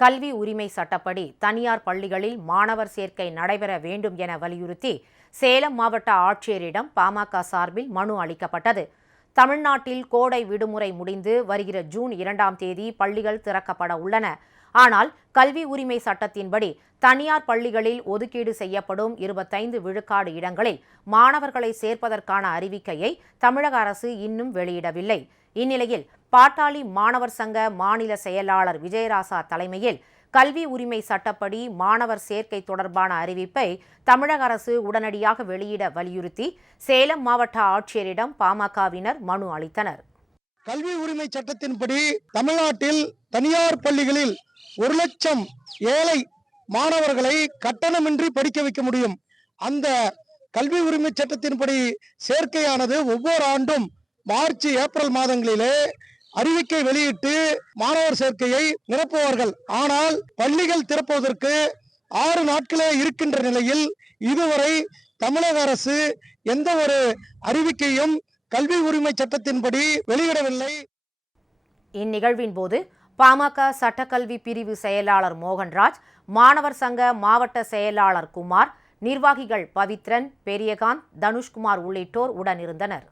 கல்வி உரிமை சட்டப்படி தனியார் பள்ளிகளில் மாணவர் சேர்க்கை நடைபெற வேண்டும் என வலியுறுத்தி சேலம் மாவட்ட ஆட்சியரிடம் பாமக சார்பில் மனு அளிக்கப்பட்டது. தமிழ்நாட்டில் கோடை விடுமுறை முடிந்து வருகிற ஜூன் இரண்டாம் தேதி பள்ளிகள் திறக்கப்பட உள்ளன. ஆனால் கல்வி உரிமை சட்டத்தின்படி தனியார் பள்ளிகளில் ஒதுக்கீடு செய்யப்படும் இருபத்தைந்து விழுக்காடு இடங்களில் மாணவர்களை சேர்ப்பதற்கான அறிவிக்கையை தமிழக அரசு இன்னும் வெளியிடவில்லை. இந்நிலையில் பாட்டாளி மாணவர் சங்க மாநில செயலாளர் விஜயராசா தலைமையில் கல்வி உரிமை சட்டப்படி மாணவர் சேர்க்கை தொடர்பான அறிவிப்பை தமிழக அரசு உடனடியாக வெளியிட வலியுறுத்தி சேலம் மாவட்ட ஆட்சியரிடம் பாமகவினர் மனு அளித்தனர். கல்வி உரிமை சட்டத்தின்படி தமிழ்நாட்டில் தனியார் பள்ளிகளில் ஒரு லட்சம் ஏழை மாணவர்களை கட்டணமின்றி படிக்க வைக்க முடியும். அந்த கல்வி உரிமை சட்டத்தின்படி சேர்க்கையானது ஒவ்வொரு ஆண்டும் மார்ச் ஏப்ரல் மாதங்களிலே அறிவிக்கை வெளியிட்டு மாணவர் சேர்க்கையை நிரப்புவார்கள். ஆனால் பள்ளிகள் திறப்பதற்கு ஆறு நாட்களே இருக்கின்ற நிலையில் இதுவரை தமிழக அரசு எந்த ஒரு அறிவிக்கையும் கல்வி உரிமை சட்டத்தின்படி வெளியிடவில்லை. இந்நிகழ்வின் போது பாமக சட்டக்கல்வி பிரிவு செயலாளர் மோகன்ராஜ் மாணவர் சங்க மாவட்ட செயலாளர் குமார் நிர்வாகிகள் பவித்ரன் பெரியகாந்த் தனுஷ்குமார் உள்ளிட்டோர் உடனிருந்தனர்.